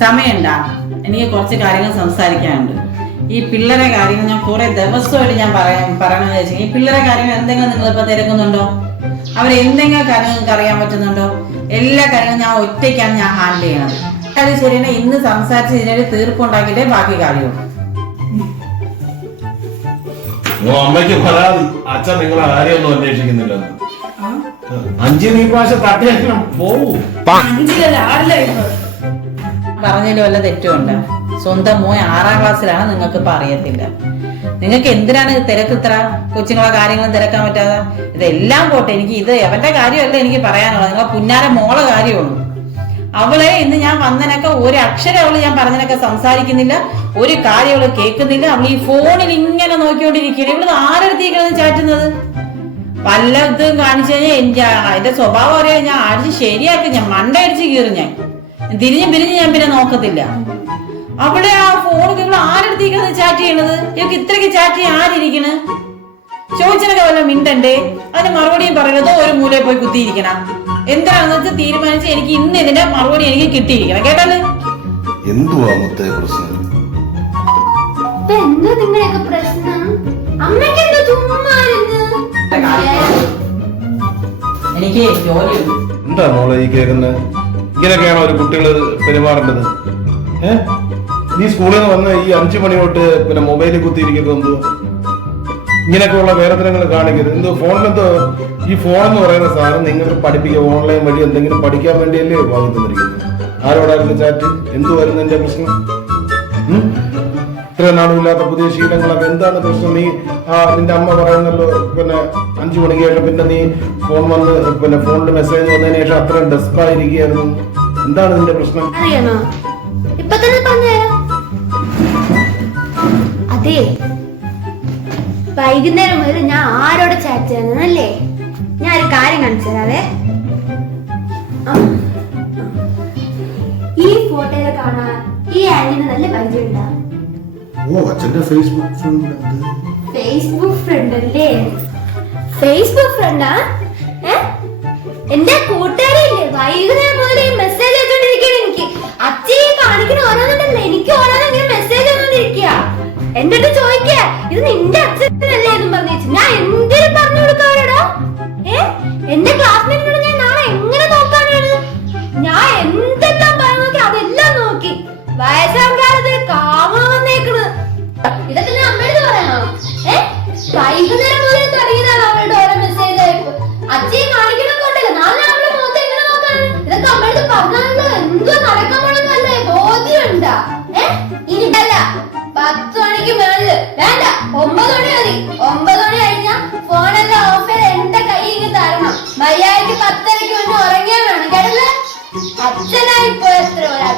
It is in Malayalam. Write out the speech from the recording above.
സമയമുണ്ടാ? എനിക്ക് കുറച്ച് കാര്യങ്ങൾ സംസാരിക്കാനുണ്ട്. ഈ പിള്ളേരെ കാര്യങ്ങൾ ഞാൻ കുറെ ദിവസമായിട്ട് ഞാൻ പറയണമെന്ന് വെച്ചാൽ, ഈ പിള്ളേരെ കാര്യങ്ങൾ എന്തെങ്കിലും നിങ്ങളിപ്പോ തിരക്കുന്നുണ്ടോ? അവരെന്തെങ്കിലും കാര്യം നിങ്ങൾക്ക് അറിയാൻ പറ്റുന്നുണ്ടോ? എല്ലാ കാര്യങ്ങളും ഞാൻ ഒറ്റയ്ക്കാണ് ഞാൻ ഹാൻഡിൽ ചെയ്യണത്. അത് ശരിയാണ്. ഇന്ന് സംസാരിച്ച് ഇതിനൊരു തീർപ്പുണ്ടാക്കിയിട്ടേ ബാക്കി കാര്യമുള്ളൂ. അമ്മയ്ക്ക് പരാതി, അച്ഛൻ നിങ്ങളെ കാര്യമൊന്നും അന്വേഷിക്കുന്നില്ലെന്ന്. 5 പ്രാവശ്യം തട്ടിയാലും പോവൂ. പറഞ്ഞതിൽ വല്ല തെറ്റുമുണ്ട്? സ്വന്തം മോൻ 6ാം ക്ലാസ്സിലാണ്, നിങ്ങൾക്ക് ഇപ്പൊ അറിയത്തില്ല. നിങ്ങൾക്ക് എന്തിനാണ് തിരക്ക്? ഇത്ര കൊച്ചുങ്ങളെ കാര്യങ്ങളും തിരക്കാൻ പറ്റാതെ? ഇതെല്ലാം പോട്ടെ, എനിക്ക് ഇത് എവന്റെ കാര്യമല്ല എനിക്ക് പറയാനുള്ളത്, നിങ്ങളെ പുന്നാര മോളെ കാര്യമുള്ളൂ. അവളെ ഇന്ന് ഞാൻ വന്നതിനൊക്കെ ഒരു അക്ഷരം അവള് ഞാൻ പറഞ്ഞതിനൊക്കെ സംസാരിക്കുന്നില്ല, ഒരു കാര്യം അവള് കേൾക്കുന്നില്ല. അവൾ ഈ ഫോണിൽ ഇങ്ങനെ നോക്കിക്കൊണ്ടിരിക്കുകയാണ്. ഇവള് ആരെടുത്തേക്കാണ് ചാറ്റുന്നത്? പലതും കാണിച്ചു കഴിഞ്ഞാൽ അതിന്റെ സ്വഭാവം അറിയാൻ ഞാൻ അടിച്ച് ശരിയാക്കി, ഞാൻ മണ്ടയടിച്ച് കീറും. ഞാൻ തിരിഞ്ഞ് ഞാൻ പിന്നെ നോക്കത്തില്ല. അവിടെ ആ ഫോണിൽ ഇവള് ആരെടുത്തേക്കാണ് ചാറ്റ് ചെയ്യണത്? ഇവർക്ക് ഇത്രയ്ക്ക് ചാറ്റ് ചെയ്യാൻ ആരിയ്ക്കണ്? ചോദിച്ചനൊക്കെ വല്ല മിണ്ടണ്ടേ? അതിന് മറുപടിയും പറയുന്നതോ ഒരു മൂലയിൽ പോയി കുത്തിയിരിക്കണം. എന്താണെന്ന് വെച്ചാൽ തീരുമാനിച്ച് എനിക്ക് ഇന്ന് ഇതിന്റെ മറുപടി എനിക്ക് കിട്ടിയിരിക്കണം. കേട്ടല്ലേ? എന്തുവാ മുത്തേ പ്രശ്നം? എനിക്ക് ജോലിയുണ്ട്. എന്താ മോളെ ഈ കേൾക്കുന്നത്? ഇങ്ങനെയൊക്കെയാണോ ഒരു കുട്ടികള് പെരുമാറേണ്ടത്? നീ സ്കൂളിൽ നിന്ന് വന്ന് ഈ 5 മണി തൊട്ട് പിന്നെ മൊബൈലിൽ കുത്തിയിരിക്കുന്നത് എന്തുവാ? ഇങ്ങനെയൊക്കെയുള്ള വേറെത്തരങ്ങൾ കാണിക്കരുത്. എന്തോ ഫോണിലെന്തോ ഈ ഫോൺ എന്ന് പറയുന്ന സാധനം നിങ്ങൾക്ക് പഠിപ്പിക്കുക, ഓൺലൈൻ വഴി എന്തെങ്കിലും പഠിക്കാൻ വേണ്ടിയല്ലേ വാങ്ങി തന്നിരിക്കുന്നത്? ആരോടായിരുന്നു ചാറ്റ്? എന്തുവായിരുന്നു എന്റെ പ്രശ്നം? ഇത്ര നാളുമില്ലാത്ത പുതിയ ശീലങ്ങളൊക്കെ എന്താണ് പ്രശ്നം? നീ നിന്റെ അമ്മ പറയുന്നല്ലോ, പിന്നെ 5 മണിക്ക് ശേഷം പിന്നെ നീ ഫോൺ വന്ന് പിന്നെ ഫോണിൽ മെസ്സേജ് വന്നതിന് ശേഷം അത്ര ഡെസ്പായിരിക്കുകയായിരുന്നു. എന്താണ് നിന്റെ പ്രശ്നം? അതെ, വൈകുന്നേരം മുതൽ ഞാൻ ആരോട് ചാറ്റ് ചെയ്യാനല്ലേ? ഞാൻ ഒരു കാര്യം കാണിച്ചു തരാവേ. ഈ ഫോട്ടോയില് കാണാൻ ഈ ആന്റിന് നല്ല പരിചയമുണ്ടാ? ഫേസ്ബുക്ക് ഫ്രണ്ട് അല്ലേ? ഫേസ്ബുക്ക് ഫ്രണ്ടാ? എന്റെ കൂട്ടുകാരില്ലേ? വൈകുന്നേരം മുതൽ ഈ മെസ്സേജ് അയച്ചോണ്ടിരിക്കുകയാണ്. എനിക്ക് അച്ഛൻ കാണിക്കുന്ന ഓരോന്നല്ലേ, എനിക്ക് ഓരോന്നും മെസ്സേജ് വന്നോണ്ടിരിക്കുക. എന്നിട്ട് ചോദിക്ക, ഇത് നിന്റെ അച്ഛനല്ലേ എന്നും പറഞ്ഞു. ഞാൻ എന്തിനും പറഞ്ഞു കൊടുക്കാനോടോ? എന്റെ ക്ലാസ്മേറ്റിനോട് ഞാൻ നാളെ എങ്ങനെ നോക്കാനാണ്? ഞാൻ എന്തെല്ലാം പറഞ്ഞു അതെല്ലാം നോക്കി വയസ്സാം കാലത്ത് കാമ വന്നേക്കണ്. ഇതൊക്കെ ഞാൻ അമ്മയോട് പറയാനോ? വൈകുന്നേരം മുതൽ തുടങ്ങിയതാണ് അവളുടെ ഓരോ മെസ്സേജ് അയപ്പ്. അച്ഛയെ കാണിക്കണോണ്ടല്ലോ, നാളെ അവളുടെ മുഖത്ത് എങ്ങനെ നോക്കാണ്? ഇതൊക്കെ അമ്മയോട് പറഞ്ഞാലോ എന്തോ നടക്കാൻ പോണെന്നല്ലേ ബോധ്യമുണ്ടാ? ഇനിട്ടല്ല 10 മണിക്ക് മേളില് വേണ്ട, 9 മണി മതി. 9 മണി കഴിഞ്ഞാ ഫോണെല്ലാം ഓഫ് ചെയ്ത് എന്റെ കൈ ഇങ്ങ് തരണം. മര്യാദക്ക് 10:30 മുന്നേ ഉറങ്ങിയാ വേണം. കേട്ടല്ലേ? അച്ഛനായി പോയത്ര ഒരാൾ.